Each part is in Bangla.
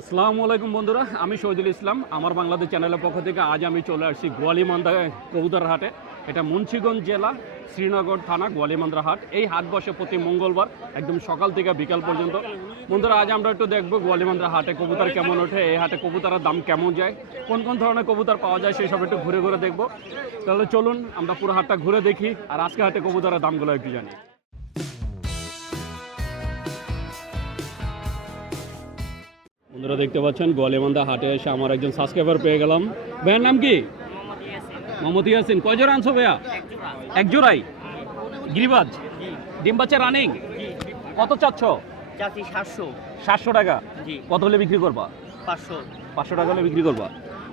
আসসালামু আলাইকুম বন্ধুরা, আমি শহীদুল ইসলাম। আমার বাংলাদেশ চ্যানেলের পক্ষ থেকে আজ আমি চলে আসছি গোয়ালিমান্দা কবুতর হাটে। এটা মুন্সিগঞ্জ জেলা, শ্রীনগর থানা, গোয়ালিমান্দ্রা হাট। এই হাট বসে প্রতি মঙ্গলবার একদম সকাল থেকে বিকাল পর্যন্ত। বন্ধুরা, আজ আমরা একটু দেখব গোয়ালিমান্দ্রা হাটে কবুতর কেমন ওঠে, এই হাটে কবুতরের দাম কেমন যায়, কোন কোন ধরনের কবুতর পাওয়া যায় সেই সব একটু ঘুরে ঘুরে দেখব। তাহলে চলুন, আমরা পুরো হাটটা ঘুরে দেখি, আর আজকে হাটে কবুতরের দামগুলো একটু জানি। বন্ধুরা দেখতে পাচ্ছেন গোয়ালিমান্দা হাটে এসে আমার একজন সাবস্ক্রাইবার পেয়ে গেলাম। ভাইয়ের নাম কি? মোহাম্মদ ইয়াসিন। কয় জোড়া আনছো ভাইয়া? এক জোড়াই? গিরিবাজ? ডিম বাচ্চা রানিং কত চাচ্ছ? চাচি সাতশো। সাতশো টাকা। কত হলে বিক্রি করবা? পাঁচশো। পাঁচশো টাকা হলে বিক্রি করবা।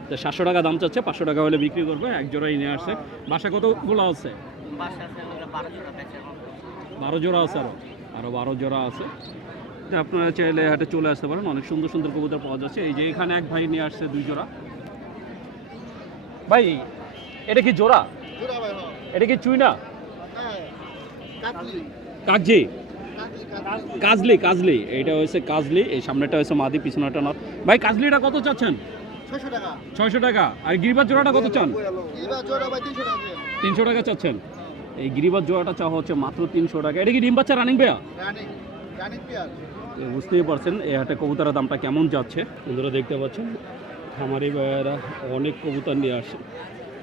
তো সাতশো টাকা দাম চাচ্ছে পাঁচশো টাকা হলে বিক্রি করবে এক জোড়াই নিয়ে আসছে। বাসা কতগুলো আছে? বারো জোড়া আছে আরও আরও বারো জোড়া আছে। আপনারা চাইলে হাটে চলে আসতে পারেন। অনেক সুন্দর সুন্দর কবুতর পাওয়া যাচ্ছে। এই যে এখানে এক ভাই নিয়ে আসছে দুই জোড়া। ভাই এটা কি জোড়া? হ্যাঁ। এটা কি চুই না হ্যাঁ কাকজি কাজলি? কাজলি এটা হয়েছে কাজলি। এই সামনেটা হয়েছে মাদি পিছনেটা নট ভাই কাজলিটা কত চাচ্ছেন? ছয়শো টাকা। আর গিরিবাজ জোড়াটা কত চান? তিনশো টাকা। চাচ্ছেন। এই গিরিবাজ জোড়াটা চাওয়া হচ্ছে মাত্র তিনশো টাকা। এটা কি ডিম বাচ্চা রানিং ভাইয়া? রানিং বুঝতেই পারছেন এই হাটে কবুতরের দামটা কেমন যাচ্ছে। বন্ধুরা দেখতে পাচ্ছেন খামারি ভাইয়েরা অনেক কবুতর নিয়ে আসে।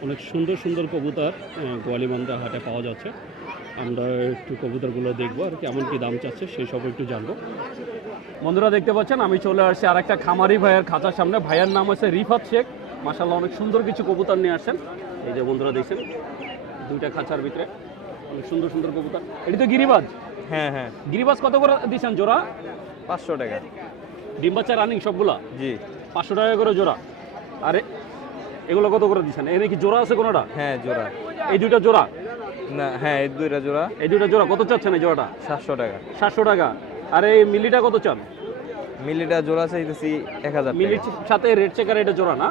অনেক সুন্দর সুন্দর কবুতর গোয়ালিমান্দা হাটে পাওয়া যাচ্ছে। আমরা একটু কবুতরগুলো দেখব আর কেমন কি দাম চাচ্ছে সেই সব একটু জানব। বন্ধুরা দেখতে পাচ্ছেন আমি চলে আসছি আর একটা খামারি ভাইয়ের খাঁচার সামনে। ভাইয়ের নাম হচ্ছে রিফাত শেখ। মাসাল্লাহ অনেক সুন্দর কিছু কবুতর নিয়ে আসছেন। এই যে বন্ধুরা দেখছেন দুইটা খাঁচার ভিতরে অনেক সুন্দর সুন্দর কবুতর। এটি তো গিরিবাজ? হ্যাঁ হ্যাঁ। গিরিবাজ কত করে দিচ্ছেন জোড়া? পাঁচশো টাকা। ডিম বাচ্চা রানিং সবগুলা? জি। পাঁচশো টাকা করে জোড়া। আরে এগুলো কত করে দিচ্ছেন এখানে কি জোড়া আছে কোনোটা? হ্যাঁ জোড়া। এই দুইটা জোড়া? না হ্যাঁ এই দুইটা জোড়া। এই দুইটা জোড়া কত চাচ্ছেন এই জোড়াটা? সাতশো টাকা। সাতশো টাকা। আর এই মিলিটা কত চান? মিলিটা জোড়া চাইতেছি এক হাজার মিলির সাথে রেড চেকার এটা জোড়া না?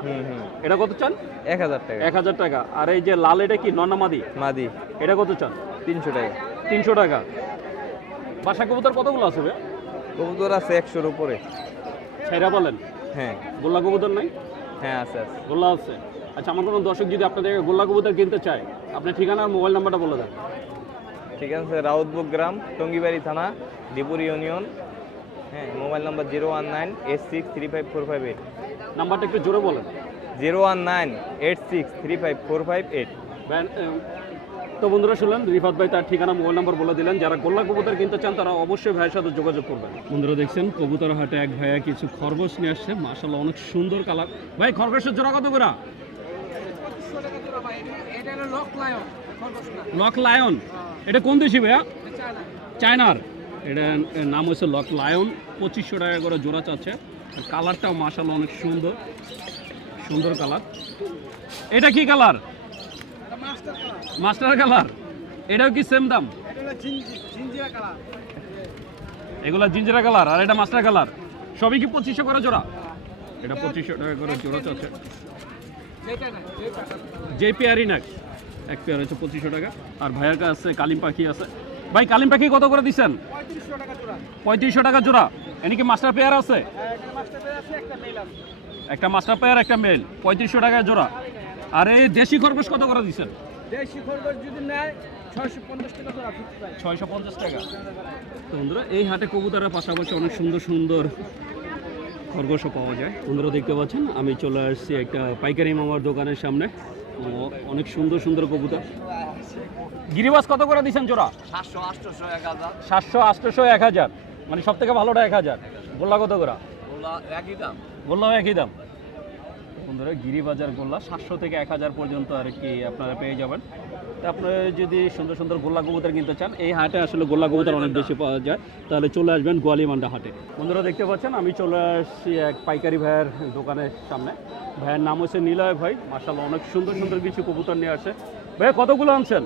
এটা কত চান? এক হাজার টাকা। এক হাজার টাকা। আর এই যে লাল এটা কি? নন্নামাদি মাদি। এটা কত চান? তিনশো টাকা। তিনশো টাকা। বাসা কবুতর কতগুলো আছে ভাই কবুতর আছে একশোর উপরে। ছাইরা বলেন? হ্যাঁ। গোল্লা কবুতর নাই? হ্যাঁ আছে আছে। গোল্লা আছে। আচ্ছা আমার কোনো দর্শক যদি আপনাদের গোল্লা কবুতর কিনতে চায় আপনি ঠিকানা আর মোবাইল নাম্বারটা বলে দেন। ঠিক আছে রাউতবুক গ্রাম টঙ্গিবাড়ি থানা ডিপুর ইউনিয়ন। হ্যাঁ mobile number zero one nine eight six three five four five eight. নাম্বারটা একটু জোরে বলেন। Zero one nine eight six three five four five eight. তো বন্ধুরা শুনলেন, রিফাত ভাই তার ঠিকানা মোবাইল নাম্বার বলে দিলেন। যারা গোল্লা কবুতর কিনতে চান, তারা অবশ্যই ভাইয়ের সাথে যোগাযোগ করবেন। বন্ধুরা দেখছেন, কবুতর হাটে এক ভাইয়া কিছু খরগোশ নিয়ে আসছে। মাসাল্লাহ অনেক সুন্দর কালার। ভাই, খরগোশের জোড়া কত করে? লক লায়ন। এটা কোন দেশি ভাইয়া? চায়নার। এটা নাম হচ্ছে লক লায়ন। পঁচিশশো টাকা করে জোড়া চাচ্ছে। কালারটাও মাসাল্লাহ অনেক সুন্দর। সুন্দর কালার। এটা কি কালার? মাস্টার কালার এটাও কি সেম দাম? এগুলা জিঞ্জিরা কালার আর এটা মাস্টার কালার সবই কি পঁচিশশো করে জোড়া? এটা পঁচিশশো টাকা করে জোড়া চাচ্ছে যে পেয়ারই নাক এক পেয়ার হচ্ছে পঁচিশশো টাকা। আর ভাইয়ের কাছে কালিম পাখি আছে। ভাই কালিম পাখি কত করে দিচ্ছেন পঁয়ত্রিশশো টাকা জোড়া। এনে কি মাস্টার পেয়ার আছে? একটা মাস্টার পেয়ার একটা মেল পঁয়ত্রিশশো টাকা জোড়া। আর দেশি খরগোশ কত করে দিচ্ছেন দেশি খরগোশ যদি নেয় ছয়শো পঞ্চাশ টাকা তো বন্ধুরা এই হাটে কবুতরের পাশাপাশি অনেক সুন্দর সুন্দর খরগোশও পাওয়া যায়। বন্ধুরা দেখতে পাচ্ছেন আমি চলে আসছি একটা পাইকারি মামার দোকানের সামনে। অনেক সুন্দর সুন্দর কবুতর। গিরিবাস কত করে দিচ্ছেন জোড়া? সাতশো আটশোশো এক হাজার। সাতশো আটশোশো এক হাজার। মানে সব থেকে ভালোটা এক হাজার। গোল্লা কত করে? একই দাম। গোল্লাও একই দাম। বন্ধুরা গিরিবাজার গোল্লা সাতশো থেকে এক হাজার পর্যন্ত আর কি আপনারা পেয়ে যাবেন। তা আপনারা যদি সুন্দর সুন্দর গোল্লা কবুতর কিনতে চান এই হাটে আসলে গোল্লা কবুতর অনেক বেশি পাওয়া যায়। তাহলে চলে আসবেন গোয়ালিমান্ডা হাটে। বন্ধুরা দেখতে পাচ্ছেন আমি চলে আসছি এক পাইকারি ভাইয়ের দোকানের সামনে। ভাইয়ের নাম হচ্ছে নীলয় ভাই। মার্শাল্লাহ অনেক সুন্দর সুন্দর কিছু কবুতর নিয়ে আসে। ভাইয়া কতগুলো আনছেন?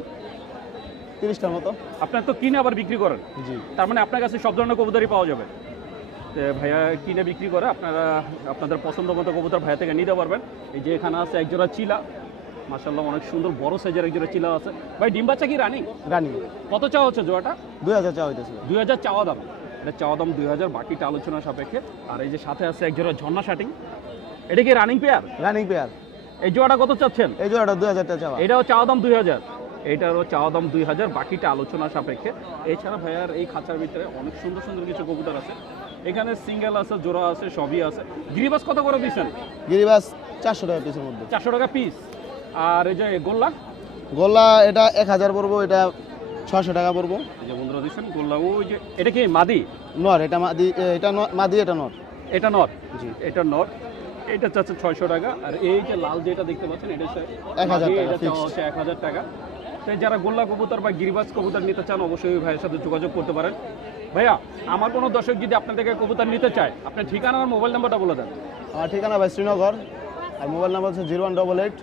তিরিশটার মতো। আপনার তো কিনে আবার বিক্রি করেন। জি। তার মানে আপনার কাছে সব ধরনের কবুতরই পাওয়া যাবে? ভাইয়া কিনে বিক্রি করে আপনারা আপনাদের পছন্দ মতো কবুতর ভাইয়া থেকে নিতে পারবেন। এই যে এখানে আছে একজোড়া চিলা। মাসাল্লাহ অনেক সুন্দর বড় সাইজের একজোড়া চিলা আছে। ভাই ডিম বাচ্চা কি রানি? রানিং। কত চাওয়া হচ্ছে জোড়াটা? দুই হাজার চা হইতেছিল দুই হাজার চাওয়া দাম। এটা চাওয়া দাম দুই হাজার বাকিটা আলোচনা সাপেক্ষে। আর এই যে সাথে আছে এক জোড়া ঝর্ণা শাটিং। এটা কি রানিং পেয়ার? Running pair. এই জোড়াটা কত চাচ্ছেন? এই জোড়াটা দুই হাজার চাওয়া। এটাও চাওয়া দাম দুই হাজার। এটারও চাওয়া দাম দুই হাজার বাকিটা আলোচনা সাপেক্ষে। এছাড়া ভাইয়ার এই খাঁচার ভিতরে অনেক সুন্দর সুন্দর কিছু কবুতর আছে। এখানে সিঙ্গেল আছে জোড়া আছে সবই আছে। গিরিবাস কত করে দিচ্ছেন? গিরিবাস চারশো টাকা পিসের মধ্যে। চারশো টাকা পিস আর এই যে গোল্লা? গোল্লা এটা এক হাজার পড়ব এটা ছশো টাকা পড়ব। এই যে বন্ধুরা দিচ্ছেন গোল্লা ওই যে এটা কি মাদি? নর এটা মাদি এটা মাদি এটা নর। এটা নট জি। এটা নট এটা চাচ্ছে ছয়শো টাকা। আর এই যে লাল যেটা দেখতে পাচ্ছেন এটা হচ্ছে 1000 মাদি, টাকা এটা হচ্ছে এক হাজার টাকা। তাই যারা গোল্লা কবুতর বা গিরিবাজ কবুতর নিতে চান অবশ্যই ভাইয়ের সাথে যোগাযোগ করতে পারেন। ভাইয়া আমার কোনো দর্শক যদি আপনার থেকে কবুতর নিতে চায় আপনার ঠিকানা আর মোবাইল নাম্বারটা বলে দেন। আমার ঠিকানা ভাই শ্রীনগর আর মোবাইল নাম্বার হচ্ছে zero one double eight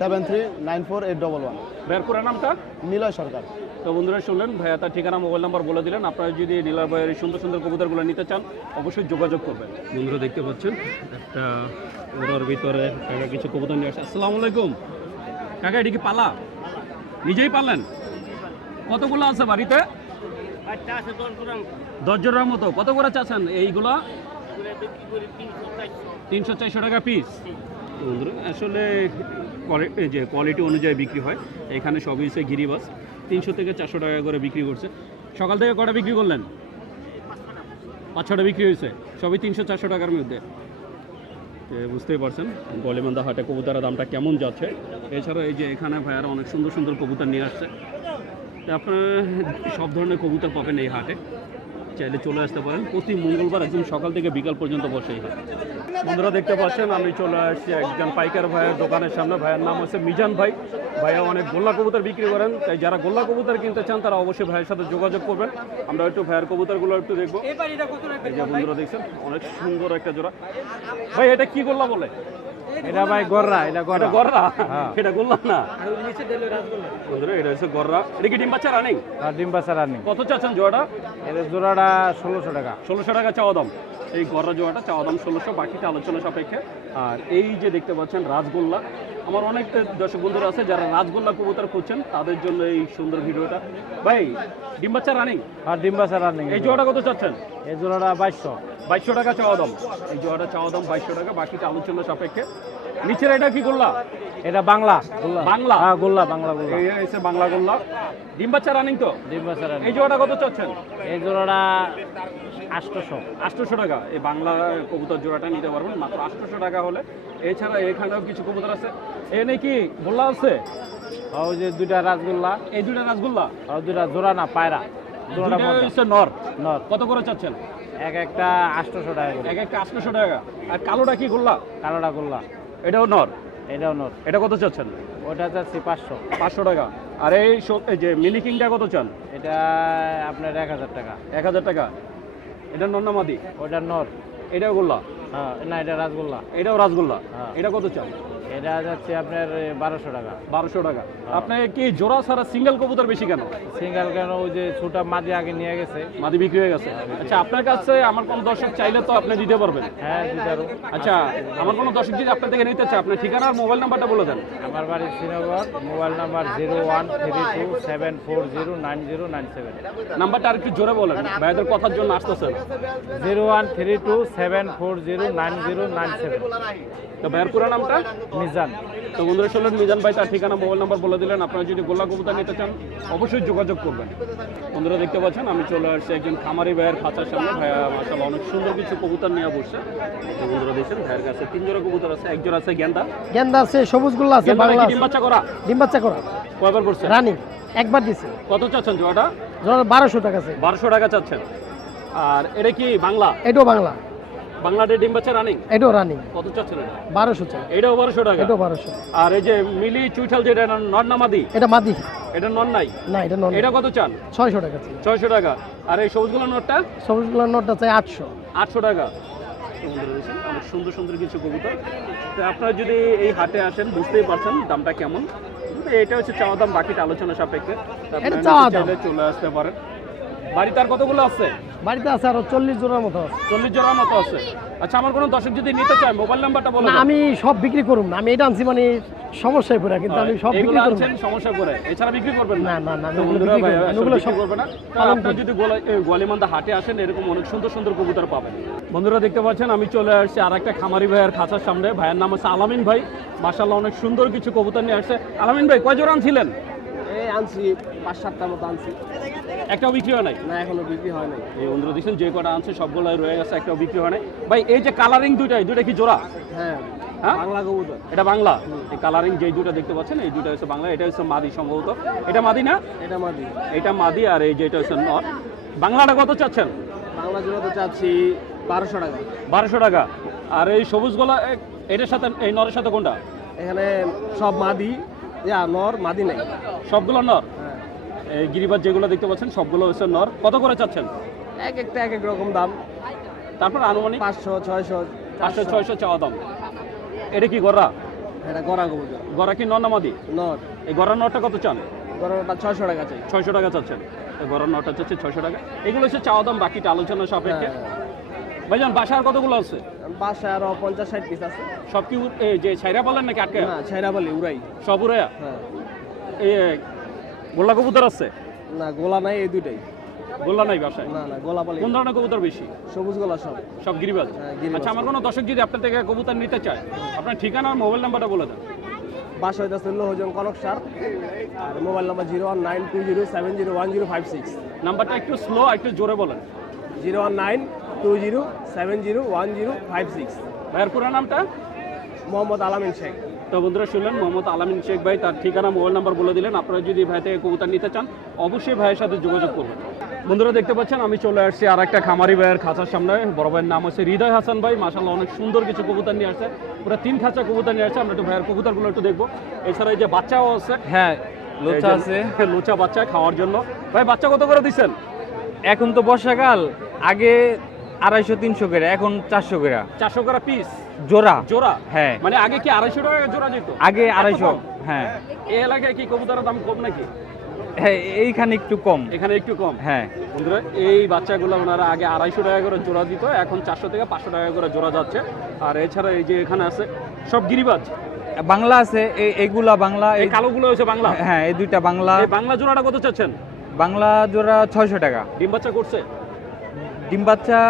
seven three nine four eight double one. বের করে নামটা? নিলয় সরকার। তো বন্ধুরা শুনলেন ভাইয়া তার ঠিকানা মোবাইল নাম্বার বলে দিলেন। আপনারা যদি নীলার ভাইয়ের এই সুন্দর সুন্দর কবুতরগুলো নিতে চান অবশ্যই যোগাযোগ করবেন। বন্ধুরা দেখতে পাচ্ছেন একটা ওরার ভিতরে কাকা কিছু কবুতর নিয়ে আসে। আসসালামু আলাইকুম। কাকা এটি কি পালা? নিজেই পারলেন কতগুলো আছে বাড়িতে? দশ জনের মতো। কত করে চাচ্ছেন এইগুলা? তিনশো চারশো। টাকা পিস আসলে এই যে কোয়ালিটি অনুযায়ী বিক্রি হয়। এখানে সবই হচ্ছে গিরিবাস। তিনশো থেকে চারশো টাকা করে বিক্রি করছে। সকাল থেকে কটা বিক্রি করলেন? পাঁচ ছটা বিক্রি হয়েছে। সবই তিনশো চারশো টাকার মধ্যে। বুঝতেই পারছেন গলিমান্দা হাটে কবুতরের দামটা কেমন যাচ্ছে। এছাড়া এই যে এখানে ভাইয়ারা অনেক সুন্দর সুন্দর কবুতর নিয়ে আসছে। আপনারা সব ধরনের কবুতর পাবেন এই হাটে। চাইলে চলে আসতে পারেন। প্রতি মঙ্গলবার একদম সকাল থেকে বিকাল পর্যন্ত বসে এই হাট। বন্ধুরা দেখতে পাচ্ছেন আমি চলে আসছি একজন পাইকার ভাইয়ের দোকানের সামনে। ভাইয়ের নাম হচ্ছে মিজান ভাই। ভাইয়া অনেক গোল্লা কবুতর বিক্রি করেন। তাই যারা গোল্লা কবুতর কিনতে চান তারা অবশ্যই ভাইয়ের সাথে যোগাযোগ করবেন। আমরা একটু ভাইয়ের কবুতরগুলো একটু দেখব। এই যে বন্ধুরা দেখছেন অনেক সুন্দর একটা জোড়া। ভাই এটা কি গোল্লা বলে? এটা ভাই গররা এটা এটা গররা? হ্যাঁ। এটা গোল্লা না? বন্ধুরা এটা হচ্ছে গররা। এটা কি ডিম বাচ্চা রানিং? আর ডিম বাচ্চা রানিং। কত চাচ্ছেন জোড়াটা? এটা জোড়াটা ষোলোশো টাকা। ষোলোশো টাকা চাওয়া দাম। এই গররা জোড়াটা চাওয়া দাম ষোলোশো বাকিটা আলোচনা সাপেক্ষে। আর এই যে দেখতে পাচ্ছেন রাজগোল্লা আমার অনেক দর্শক বন্ধুরা আছে যারা রাজগোল্লা কবুতর খুঁজছেন তাদের জন্য এই সুন্দর ভিডিওটা। ভাই ডিম বাচ্চা রানিং? আর ডিম বাচ্চা রানিং। এই জোড়াটা কত চাচ্ছেন? এই জোড়াটা বাইশশো। বাইশশো টাকা চাওয়া দাম। এই জোড়াটা চাওয়া দাম বাইশশো টাকা বাকিটা আলোচনা সাপেক্ষে। নিচের এটা কি গোল্লা? এটা বাংলা। বাংলা? হ্যাঁ গোল্লা বাংলা গোল্লা। এই এসে বাংলা গোল্লা। ডিম বাচ্চা রানিং তো? ডিম বাচ্চা রানিং এই জোড়াটা কত চাচ্ছেন? এই জোড়াটা আটশোশো। আটশোশো টাকা। এই বাংলা কবুতর জোড়াটা নিতে পারবেন মাত্র আটশোশো টাকা হলে। এছাড়া এখানেও কিছু কবুতর আছে? এনে কি? গোল্লা আছে? ওই যে দুইটা রাসগোল্লা। এই দুটা রাসগোল্লা? আর দুইটা জোড়া না পায়রা। জোড়াটা নর। নর। কত করে চাচ্ছেন? এক একটা আটশোশো টাকা এক একটা আটশোশো টাকা। আর কালোটা কি গোল্লা? কালোটা গোল্লা। এটাও নর? এটাও নর। এটা কত চাচ্ছেন? ওটা যাচ্ছে পাঁচশো। পাঁচশো টাকা। আর এই যে মিনি কিংটা কত চান? এটা আপনার এক হাজার টাকা। এক হাজার টাকা। এটা নন্নামাদি ওটা নর। এটাও গোল্লা? হ্যাঁ না এটা রাসগোল্লা। এটাও রাসগোল্লা। হ্যাঁ। এটা কত চান? এটা যাচ্ছে আপনার বারোশো টাকা। বারোশো টাকা। আপনি কি জোড়া ছাড়া সিঙ্গেল কবুতর বেশি কেন? সিঙ্গেল কেন? ওই যে ছোটা মাঝে আগে নিয়ে গেছে। মাদি বিক্রি হয়ে গেছে। আচ্ছা আপনার কাছে আমার কোনো দর্শক চাইলে তো আপনি দিতে পারবেন। হ্যাঁ দিদারু আচ্ছা আমার কোনো দর্শক যদি আপনার থেকে নিতে চায় আপনার ঠিকানা আর মোবাইল নাম্বারটা বলে দেন। আমার বাড়ি Srinagar mobile number zero one three two seven four zero nine zero nine seven. নাম্বারটা আর একটু জোরে বলেন ভাইদের কথার জন্য আসতেছেন। Zero one three two seven four zero nine zero nine seven. তো ভাইয়ের পুরো নামটা? মিজান। তো বন্ধুরা শুনলেন মিজান ভাই তার ঠিকানা মোবাইল নাম্বার বলে দিলেন। আপনারা যদি গোল্লা কবুতর নিতে চান অবশ্যই যোগাযোগ করবেন। বন্ধুরা দেখতে পাচ্ছেন আমি চলে আসছি একজন খামারি ভাইয়ের খাঁচার সামনে। ভাইয়া মাসাল অনেক সুন্দর কিছু কবুতর নিয়ে বসছে। তো বন্ধুরা দেখছেন ভাইয়ের কাছে তিন জোড়া কবুতর আছে একজন আছে গেন্দা। গেন্দা আছে সবুজগুলো আছে বাংলা ডিম বাচ্চা করা? ডিম বাচ্চা করা। কয়বার করছে রানিং একবার দিছে। কত চাচ্ছেন জোড়াটা? ধরো বারোশো টাকা আছে। বারোশো টাকা চাচ্ছেন। আর এটা কি বাংলা? এটাও বাংলা। বাংলাতে ডিম বাচ্চা রানিং এটাও রানিং কত চাচ্ছেন এটা? বারোশো চাই। এটাও বারোশো টাকা? এটাও বারোশো। আর এই যে মিলি চুইঠাল যেটা নামাদি এটা মাদি। এটা নন নাই? না এটা নন এটা কত চান? ছয়শো টাকা ছয়শো টাকা। আর এই সবুজগুলো নোটটা সবুজগুলোর নোটটা চাই আটশো। আটশো টাকা। অনেক সুন্দর সুন্দর কিছু কবুতর। তো আপনারা যদি এই হাটে আসেন বুঝতেই পারছেন দামটা কেমন। এটা হচ্ছে চাওয়া দাম বাকিটা আলোচনা সাপেক্ষে। চলে আসতে পারেন। বাড়িতে আর কতগুলো আছে? বাড়িতে আছে আরও চল্লিশ জনের মতো আছে। চল্লিশ জনের মতো আছে। আচ্ছা আমার কোনো দর্শক যদি নিতে চায় মোবাইল নাম্বারটা বলে আমি সব বিক্রি করুম না আমি এটা আনছি মানে সমস্যায় পড়ে কিন্তু আমি সব বিক্রি আনছেন সমস্যা করে এছাড়া বিক্রি করবেন না, না, না, বন্ধুরা ভাই, করব বিক্রি সব করবে না। আপনার যদি গোলা- গোয়ালিমান্দা হাটে আসেন এরকম অনেক সুন্দর সুন্দর কবুতর পাবেন। বন্ধুরা দেখতে পাচ্ছেন আমি চলে আসছি আর একটা খামারি ভাইয়ের খাঁচার সামনে। ভাইয়ের নাম হচ্ছে আলামিন ভাই। মাসাল্লাহ অনেক সুন্দর কিছু কবুতর নিয়ে আসছে। আলামিন ভাই কয় জোড়া আনছিলেন? এই আনছি পাঁচ সাতটার মতো আনছি। একটাও বিক্রি হয় নাই? না এখনও বিক্রি হয় নাই। এই বন্ধুরা দেখছেন যে কটা আনছে সবগুলাই রয়ে গেছে একটাও বিক্রি হয় নাই। ভাই এই যে কালারিং দুইটাই দুইটা কি জোড়া? হ্যাঁ হ্যাঁ? বাংলা কবুতর। এটা বাংলা? এই কালারিং যেই দুটো দেখতে পাচ্ছেন এই দুটো হচ্ছে বাংলা এটা হচ্ছে মাদি সম্ভবত। এটা মাদি না? এটা মাদি। এটা মাদি আর এই যেটা হচ্ছে নর। বাংলাটা কত চাচ্ছেন? বাংলা জোড়া তো চাচ্ছি বারোশো টাকা। বারোশো টাকা। আর এই সবুজ গোলা এটার সাথে এই নরের সাথে কোনটা? এখানে সব মাদি ইয়া নর মাদি নাই। সবগুলো নর? হ্যাঁ। গিরিবাজ যেগুলো দেখতে পাচ্ছেন সবগুলো হচ্ছে নর। কত করে চাচ্ছেন? এক একটা এক এক রকম দাম। তারপর আনুমানিক? পাঁচশো ছয়শো পাঁচশো ছয়শো চাওয়া দাম। এটা কি গড়া এটা গড়া কবুতর গড়া কি নর না মাদি? নর। এই গড়ার নরটা কত চান? গড়াটা ছয়শো টাকা চাই। ছয়শো টাকা চাচ্ছেন। এই গড়ার নরটা চাচ্ছে ছয়শো টাকা। এগুলো হচ্ছে চাওয়া দাম বাকিটা আলোচনা সাপেক্ষে। হ্যাঁ। ভাইজান বাসার কতগুলো আছে? বাসায় আরও পঞ্চাশ ষাট পিস আছে। সব কি যে ছাইরা বলেন নাকি আটকে না ছাইরা বলি উড়াই। সব উড়াইয়া হ্যাঁ। গোল্লা কবুতর আছে? না গোলা নাই এই দুইটাই। গোল্লা নাই বাসায়? না না গোলা বলি কোন ধরনের কবুতর বেশি? সবুজ গোলা সব। সব গিরিবাজ? হ্যাঁ, আচ্ছা আমার কোনো দর্শক যদি আপনার থেকে কবুতর নিতে চায় আপনার ঠিকানা আর মোবাইল নাম্বারটা বলে দেন। বাসা হইতেছে লোহজন কনক সার আর mobile number zero one nine two zero seven zero one zero five six. নাম্বারটা একটু স্লো একটু জোরে বলেন। Zero one nine two zero seven zero one zero five six. ভাইয়ের পুরো নামটা? মোহাম্মদ আলামিন শেখ। তো বন্ধুরা শুনলেন মোহাম্মদ আলামিন শেখ ভাই তার ঠিকানা মোবাইল নাম্বার বলে দিলেন। আপনারা যদি ভাই থেকে কবুতর নিতে চান অবশ্যই ভাইয়ের সাথে যোগাযোগ করবেন বন্ধুরা দেখতে পাচ্ছেন আমি চলে আসছি আর একটা খামারি ভাইয়ের খাঁচার সামনে। বড় ভাইয়ের নাম হচ্ছে হৃদয় হাসান ভাই। মাসাল্লাহ অনেক সুন্দর কিছু কবুতর নিয়ে আসছে। পুরো তিন খাঁচা কবুতর নিয়ে আসছে। আমরা একটু ভাইয়ের কবুতরগুলো একটু দেখব। এছাড়া এই যে বাচ্চাও আছে। হ্যাঁ লোচা আছে। লোচা বাচ্চা খাওয়ার জন্য। ভাই বাচ্চা কত করে দিচ্ছেন? এখন তো বর্ষাকাল। আগে আড়াইশো তিনশো করে এখন চারশো করে। চারশো করে পিস জোড়া? জোড়া? হ্যাঁ। মানে আগে কি আড়াইশো টাকা জোড়া যেত? আগে আড়াইশো হ্যাঁ। এই এলাকায় কি কবুতরের দাম কম নাকি? হ্যাঁ এইখানে একটু কম। এখানে একটু কম? হ্যাঁ। বন্ধুরা এই বাচ্চাগুলো ওনারা আগে আড়াইশো টাকা করে জোড়া দিত এখন চারশো থেকে পাঁচশো টাকা করে জোড়া যাচ্ছে। আর এছাড়া এই যে এখানে আছে সব গিরিবাজ? বাংলা আছে এই এইগুলা বাংলা এই কালোগুলো হচ্ছে বাংলা? হ্যাঁ এই দুইটা বাংলা। এই বাংলা জোড়াটা কত চাচ্ছেন? বাংলা জোড়া ছয়শো টাকা। ডিম বাচ্চা করছে? ডিম বাচ্চা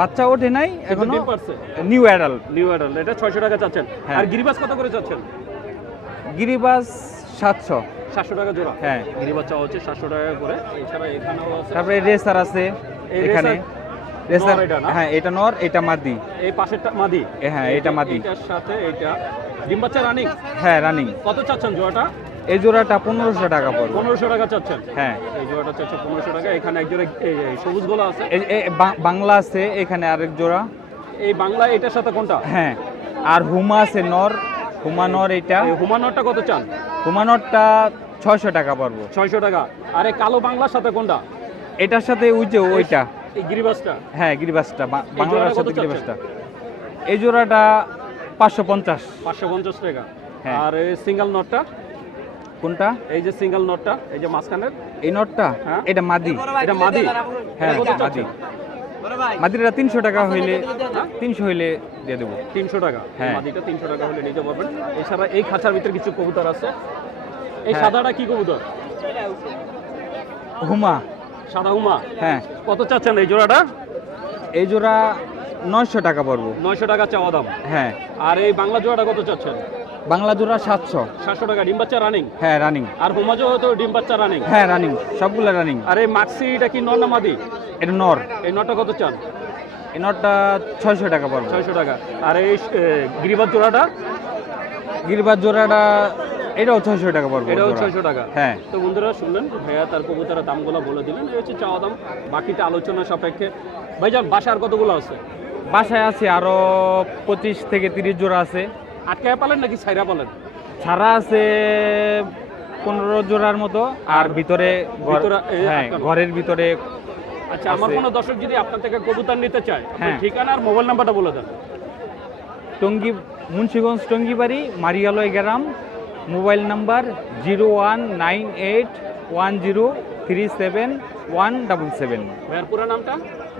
বাচ্চা ওঠে নাই এখনও। পারছে। নিউ অ্যাডাল্ট নিউ অ্যাডাল্ট এটা ছয়শো টাকা চাচ্ছেন। হ্যাঁ। আর গিরিবাস কত করে চাচ্ছেন? গিরিবাস সাতশো। সাতশো টাকা জোড়া। হ্যাঁ। গিরিবাচ্চা হচ্ছে সাতশো টাকা করে। এছাড়া এখানেও আছে তারপরে রেসার আছে এখানে। রেসার? হ্যাঁ এটা নর এটা মাদি। এই পাশেরটা মাদি? হ্যাঁ এটা মাদি। এটার সাথে এটা ডিম বাচ্চা রানিং হ্যাঁ রানিং কত চাচ্ছেন জোড়াটা? এই জোড়াটা পনেরোশো টাকা পড়বে। পনেরোশো টাকা চাচ্ছেন? হ্যাঁ। এই জোড়াটা চাচ্ছে পনেরোশো টাকা। এখানে এক জোড়া সবুজ গোলা আছে। বাংলা আছে এখানে আরেক জোড়া। এই বাংলা এটার সাথে কোনটা? হ্যাঁ। আর হুমা আছে নর হুমা নর এটা হুমানরটা কত চান? হুমা নরটা ছয়শো টাকা পড়ব। ছয়শো টাকা। আর এই কালো বাংলার সাথে কোনটা? এটার সাথে ওই যে ওইটা। এই গিরিবাসটা? হ্যাঁ গিরিবাসটা বাংলার সাথে? গিরিবাসটা। এই জোড়াটা পাঁচশো পঞ্চাশ। পাঁচশো পঞ্চাশ টাকা। হ্যাঁ। আর এই সিঙ্গেল নটটা কোনটা? এই যে সিঙ্গেল নটটা এই যে মাঝখানের। এই নটটা হ্যাঁ। এটা মাদি। এটা মাদি। হ্যাঁ মাদি। মাদিটা তিনশো টাকা হইলে তিনশো হইলে দিয়ে দেবো। তিনশো টাকা। হ্যাঁ। মাদিটা তিনশো টাকা হলে নিতে পারবেন এছাড়া এই খাঁচার ভিতরে কিছু কবুতর আছে? এই হ্যাঁ। সাদাটা কি কবুতর? হুমা। সাদা হুমা? হ্যাঁ। কত চাচ্ছেন এই জোড়াটা? এই জোড়া নয়শো টাকা পড়ব। নয়শো টাকা চাওয়া দাম। হ্যাঁ। আর এই বাংলা জোড়াটা কত চাচ্ছেন? বাংলা জোড়া সাতশো। সাতশো টাকা ডিম বাচ্চা রানিং হ্যাঁ রানিং আর হোমাজো তো ডিম বাচ্চা রানিং হ্যাঁ রানিং সবগুলা রানিং আর এই মাক্সিটা কি নর না মাদি? এটা নর। এই নটটা কত চান? এই নটটা ছয়শো টাকা পড়বে। ছয়শো টাকা। আর এই এ, গিরিবাজ জোড়াটা? গিরবাজ জোড়াটা এটাও ছয়শো টাকা পড়বে এটাও। ছয়শো টাকা। হ্যাঁ। তো বন্ধুরা শুনলেন ভাইয়া তার কবুতরের দামগুলো বলে দিলেন। এই হচ্ছে চাওয়া দাম। বাকিটা আলোচনা সাপেক্ষে। ভাইজান বাসার কতগুলো আছে? বাসায় আছে আরও পঁচিশ থেকে তিরিশ জোড়া আছে। আটকায় পালেন নাকি ছাইরা পালেন? ছাড়া আছে পনেরো জোড়ার মতো আর ভিতরে হ্যাঁ ঘরের ভিতরে আচ্ছা আমার কোনো দর্শক যদি আপনার থেকে কবুতর নিতে চায় হ্যাঁ। ঠিকানা আর মোবাইল নাম্বারটা বলে দেন। টঙ্গি মুন্সিগঞ্জ টঙ্গিবাড়ি মারিয়ালয় গ্রাম mobile number zero one nine eight one zero three seven one double seven. ভাইয়ার পুরো নামটা?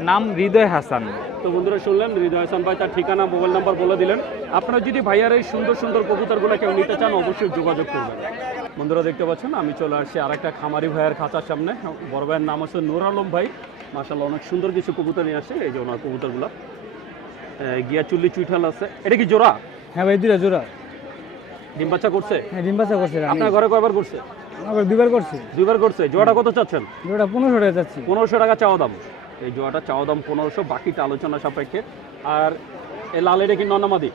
নাম হৃদয় হাসান। তো বন্ধুরা শুনলেন হৃদয় হাসান ভাই তার ঠিকানা মোবাইল নাম্বার বলে দিলেন। আপনারা যদি ভাইয়ার এই সুন্দর সুন্দর কবুতরগুলো কেউ নিতে চান অবশ্যই যোগাযোগ করবেন। বন্ধুরা দেখতে পাচ্ছেন আমি চলে আসছি আর একটা খামারি ভাইয়ের খাঁচার সামনে। বড় ভাইয়ের নাম হচ্ছে নুর আলম ভাই। মাসাল্লাহ অনেক সুন্দর কিছু কবুতর নিয়ে আসছে এই যে ওনার কবুতরগুলো। গিয়া চুল্লি চুইঠাল আছে। এটা কি জোড়া? হ্যাঁ ভাই দুটা জোড়া। ডিম বাচ্চা করছে? হ্যাঁ ডিম বাচ্চা করছে আপনার ঘরে কয়বার করছে? করছি। দুইবার করছে। কত চাচ্ছেন? পনেরোশো টাকা পনেরোশো টাকা চাওয়া দাম। এই জোড়াটা চাওয়া দাম পনেরোশো বাকিটা আলোচনা সাপেক্ষে। আর এই লাল এটা কি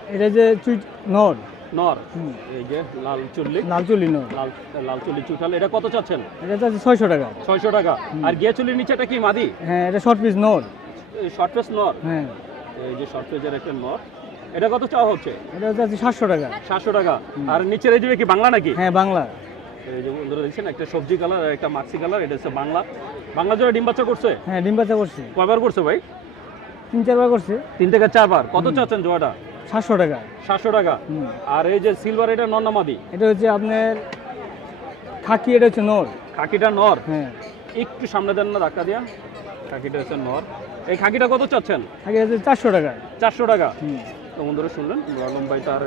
এটা যে চুই নর। নর। হুম। এই যে লাল চুল্লি। লাল নর। লাল লাল চুল্লি এটা কত চাচ্ছেন? এটা ছয়শো টাকা। ছয়শো টাকা। আর গিয়া চুল্লির নিচেটা কি মাদি? হ্যাঁ এটা শর্ট পিস নর। শর্ট পেস নর? হ্যাঁ। এই যে শর্ট একটা নর। এটা কত চাওয়া হচ্ছে? এটা সাতশো টাকা। সাতশো টাকা। আর নিচের এই যে কি বাংলা নাকি? হ্যাঁ বাংলা। এই যে বন্ধুরা দেখছেন একটা সবজি কালার আর একটা মাক্সি কালার এটা হচ্ছে বাংলা। বাংলা জোড়া ডিম বাচ্চা করছে? হ্যাঁ ডিম বাচ্চা করছি। কয়বার করছে ভাই? তিন চারবার করছে। তিন থেকে চারবার। কত চাচ্ছেন জোড়াটা? সাতশো টাকা। সাতশো টাকা। আর এই যে সিলভার এটা নর নামাদি এটা হচ্ছে আপনার খাকি এটা হচ্ছে নর। খাকিটা নর? হ্যাঁ। একটু সামনে দেন না ধাক্কা দিয়া। খাকিটা হচ্ছে নর। এই খাকিটা কত চাচ্ছেন? খাকি হচ্ছে চারশো টাকা। চারশো টাকা। তো বন্ধুরা শুনলেন আলম ভাই তার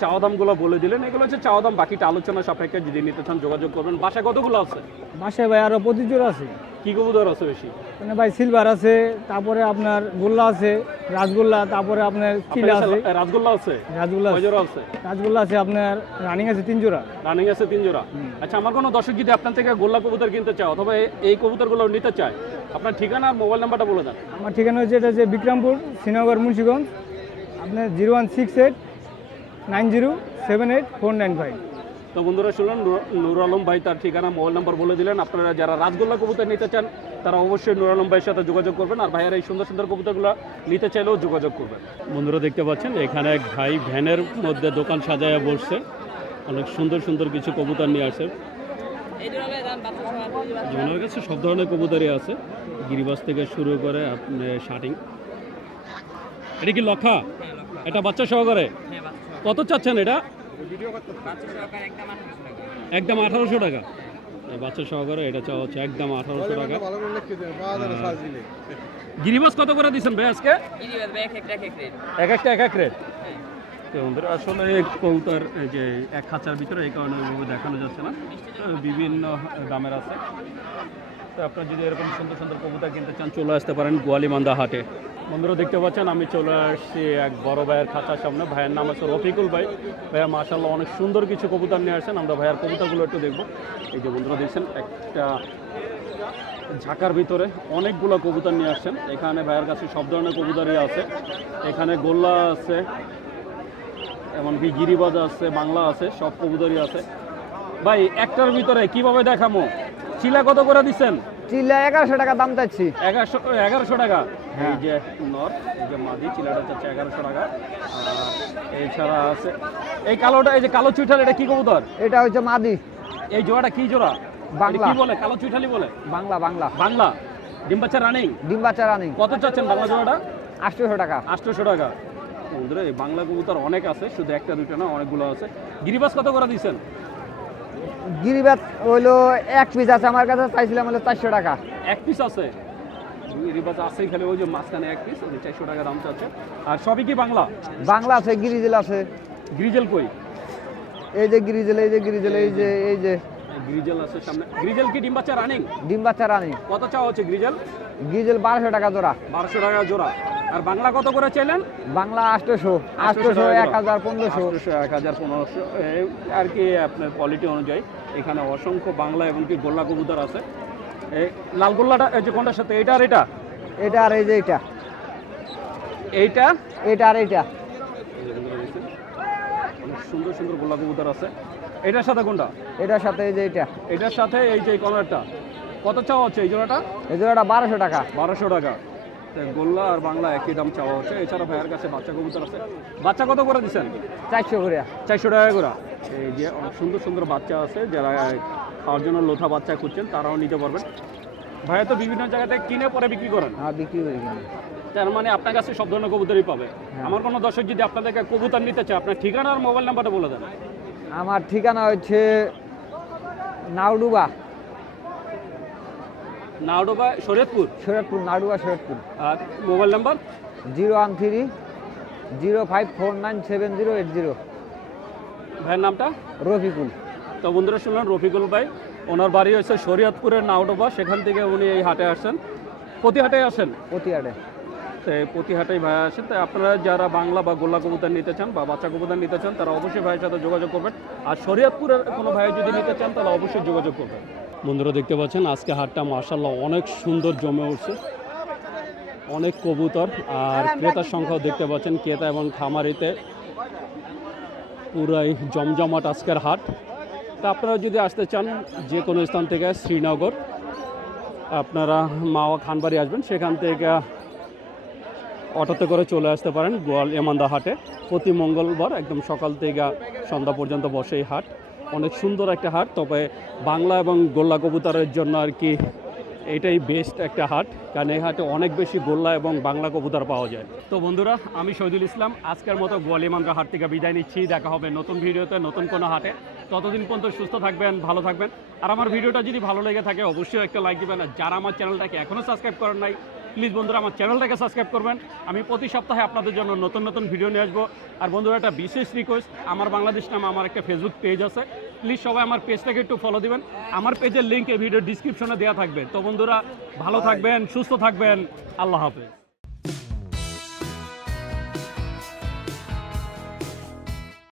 চাওয়া দামগুলো বলে দিলেন। এগুলো হচ্ছে চাওয়া দাম বাকিটা আলোচনা সাপেক্ষে যদি নিতে চান যোগাযোগ করবেন। বাসায় কতগুলো আছে? বাসায় ভাই আরও পঁচিশ জোড়া আছে। কি কবুতর আছে বেশি? মানে ভাই সিলভার আছে তারপরে আপনার গোল্লা আছে রাসগোল্লা তারপরে আপনার চিলা আছে। রাসগোল্লা আছে? রাসগোল্লা কয় আছে। জোড়া আছে? রাসগোল্লা আছে আপনার রানিং আছে তিন জোড়া। রানিং আছে তিন জোড়া। আচ্ছা আমার কোনো দর্শক যদি আপনার থেকে গোল্লা কবুতর কিনতে চায় অথবা এই- এই কবুতরগুলো নিতে চায় আপনার ঠিকানা আর মোবাইল নাম্বারটা বলে দেন। আমার ঠিকানা হচ্ছে এটা যে বিক্রমপুর শ্রীনগর মুন্সিগঞ্জ। আপনার zero one six eight nine zero seven eight four nine five. তো বন্ধুরা শুনলেন নুর- আলম ভাই তার ঠিকানা মোবাইল নাম্বার বলে দিলেন। আপনারা যারা রাজগোল্লা কবুতর নিতে চান তারা অবশ্যই নুর আলম ভাইয়ের সাথে যোগাযোগ করবেন। আর ভাইয়ের এই সুন্দর সুন্দর কবুতরগুলো নিতে চাইলেও যোগাযোগ করবেন। বন্ধুরা দেখতে পাচ্ছেন এখানে এক ভাই ভ্যানের মধ্যে দোকান সাজায় বসছে। অনেক সুন্দর সুন্দর কিছু কবুতর নিয়ে আসে। ওনার কাছে সব ধরনের কবুতরই আছে। গিরিবাস থেকে শুরু করে আপনি শার্টিং এটা কি লক্ষা? এটা বাচ্চা সহকারে? কত চাচ্ছেন এটা? একদম আঠারোশো টাকা। বাচ্চা সহকারে এটা চাওয়া হচ্ছে একদম আঠারোশো টাকা। গিরিবাস কত করে দিচ্ছেন ভাই আজকে? এক একটা এক এক রেট? তো বন্ধুরা আসলে কৌতার যে এক খাঁচার ভিতরে এই কারণে ওইভাবে দেখানো যাচ্ছে না। বিভিন্ন দামের আছে। তো আপনার যদি এরকম সুন্দর সুন্দর কবুতর কিনতে চান চলে আসতে পারেন গোয়ালিমান্দা হাটে। বন্ধুরা দেখতে পাচ্ছেন আমি চলে আসছি এক বড় ভাইয়ের খাঁচার সামনে। ভাইয়ের নাম আছে রফিকুল ভাই। ভাইয়া মাশাল্লাহ অনেক সুন্দর কিছু কবুতর নিয়ে আসেন আমরা ভাইয়ার কবুতরগুলো একটু দেখব। এই যে বন্ধুরা দেখছেন একটা ঝাঁকার ভিতরে অনেকগুলো কবুতর নিয়ে আসছেন। এখানে ভাইয়ের কাছে সব ধরনের কবুতরই আছে। এখানে গোল্লা আছে এমনকি গিরিবাজ আছে বাংলা আছে সব কবুতরই আছে। ভাই একটার ভিতরে কীভাবে দেখামো? চিলা কত করে দিচ্ছেন? চিল্লা এগারোশো টাকা দাম চাচ্ছি। এগারোশো এগারোশো টাকা। এই যে নর এই যে মাদি চিলাটা চাচ্ছে এগারোশো টাকা। এছাড়া আছে এই কালোটা এই যে কালো চুইঠাল এটা কি কবুতর? এটা হচ্ছে মাদি। এই জোড়াটা কি জোড়া? বাংলা। কি বলে। কালো চুইঠালি বলে? বাংলা বাংলা। বাংলা। ডিম বাচ্চা রানিং? ডিম রানিং। কত চাচ্ছেন বাংলা জোড়াটা? আটশোশো টাকা। আটশোশো টাকা। বন্ধুরা এই বাংলা কবুতর অনেক আছে শুধু একটা দুটো না অনেকগুলো আছে। গিরিবাস কত করে দিচ্ছেন গিরিবাত হইল এক পিস আছে আমার কাছে চাইছিলাম হলো চারশো টাকা। এক পিস আছে? আছেই খালি ওই যে মাঝখানে এক পিস ওই চারশো টাকা দাম চাচ্ছে। আর সবই কি বাংলা? বাংলা আছে গিরিজেল আছে। গ্রিজেল কই? এই যে গিরিজেল এই যে গিরিজেল এই যে এই যে। গ্রিজেল আছে সামনে। গ্রিজেল কি ডিম বাচ্চা রানিং? ডিম বাচ্চা রানিং। কত চাওয়া হচ্ছে গ্রিজেল? গিরিজেল বারোশো টাকা জোড়া। বারোশো টাকা জোড়া। আর বাংলা কত করে চাইলেন? বাংলা আটশোশো আটশোশো এক হাজার পনেরোশো। এক হাজার পনেরোশো। আর কি আপনার কোয়ালিটি অনুযায়ী এখানে অসংখ্য বাংলা এবং কি গোল্লা কবুতর আছে। এই লাল গোল্লাটা এই যে কোনটার সাথে? এটা আর এটা এটা আর এই যে এটা এইটা? এটা আর এটা সুন্দর সুন্দর গোল্লা কবুতর আছে। এটার সাথে কোনটা? এটার সাথে এই যে এটা এটার সাথে এই যে কলারটা কত চাওয়া হচ্ছে এই জোড়াটা? এই জোড়াটা বারোশো টাকা। বারোশো টাকা। গোল্লা আর বাংলা একই দাম চাওয়া হচ্ছে। এছাড়া ভাইয়ের কাছে বাচ্চা কবুতর আছে। বাচ্চা কত করে দিচ্ছেন? চারশো করে। চারশো টাকা করে। এই যে অনেক সুন্দর সুন্দর বাচ্চা আছে। যারা খাওয়ার জন্য লোথা বাচ্চা খুঁজছেন তারাও নিতে পারবেন। ভাইয়া তো বিভিন্ন জায়গাতে কিনে পরে বিক্রি করেন? হ্যাঁ বিক্রি করি। তার মানে আপনার কাছে সব ধরনের কবুতরই পাবে। আমার কোনো দর্শক যদি আপনাদেরকে কবুতর নিতে চায় আপনার ঠিকানা আর মোবাইল নাম্বারটা বলে দেন। আমার ঠিকানা হচ্ছে নাউডুবা নাওডোবা শরীয়তপুর? শরৎপুর নাড়ুয়া শরৎপুর আর mobile number? Zero one three zero five four nine seven zero eight zero. ভাইয়ের নামটা? রফিকুল। তো বন্ধুরা শুনলেন রফিকুল ভাই ওনার বাড়ি হচ্ছে শরীয়তপুরের নাওডোবা সেখান থেকে উনি এই হাটে আসেন প্রতি হাটে আসেন? পটিয়াডে তো প্রতি হাটেই ভাই আসেন। তাই আপনারা যারা বাংলা বা গোল্লা কবুতর নিতে চান বা বাচ্চা কবুতর নিতে চান তারা অবশ্যই ভাইয়ের সাথে যোগাযোগ করবেন। আর শরীয়তপুরের কোনো ভাই যদি নিতে চান তাহলে অবশ্যই যোগাযোগ করবেন। বন্ধুরা দেখতে পাচ্ছেন আজকে হাটটা মার্শাল্লাহ অনেক সুন্দর জমে উঠছে। অনেক কবুতর আর ক্রেতার সংখ্যাও দেখতে পাচ্ছেন ক্রেতা এবং খামারিতে পুরাই জমজমাট আজকের হাট। তা আপনারা যদি আসতে চান যে কোনো স্থান থেকে, শ্রীনগর, আপনারা মাওয়া খানবাড়ি আসবেন। সেখান থেকে অটোতে করে চলে আসতে পারেন গোয়াল এমান্দা হাটে। প্রতি মঙ্গলবার একদম সকাল থেকে সন্ধ্যা পর্যন্ত বসে এই হাট। অনেক সুন্দর একটা হাট, তবে বাংলা এবং গোল্লা কবুতরের জন্য আর কি এটাই বেস্ট একটা হাট, কারণ এই হাটে অনেক বেশি গোল্লা এবং বাংলা কবুতর পাওয়া যায়। তো বন্ধুরা, আমি শহীদুল ইসলাম, আজকের মতো গোয়ালিমান্দ্রা হাট থেকে বিদায় নিচ্ছি, দেখা হবে নতুন ভিডিওতে, নতুন কোনো হাটে। ততদিন পর্যন্ত সুস্থ থাকবেন, ভালো থাকবেন। আর আমার ভিডিওটা যদি ভালো লেগে থাকে, অবশ্যই একটা লাইক দিবেন। আর যারা আমার চ্যানেলটাকে এখনও সাবস্ক্রাইব করেন নাই প্লিজ বন্ধুরা, আমার চ্যানেলটাকে সাবস্ক্রাইব করবেন। আমি প্রতি সপ্তাহে আপনাদের জন্য নতুন নতুন ভিডিও নিয়ে আসব। আর বন্ধুরা, একটা বিশেষ রিকোয়েস্ট আমার বাংলাদেশ নামে আমার একটা ফেসবুক পেজ আছে। প্লিজ সবাই আমার পেজটাকে একটু ফলো দিবেন। আমার পেজের লিঙ্ক এই ভিডিও ডিসক্রিপশনে দেওয়া থাকবে। তো বন্ধুরা ভালো থাকবেন সুস্থ থাকবেন। আল্লাহ হাফেজ।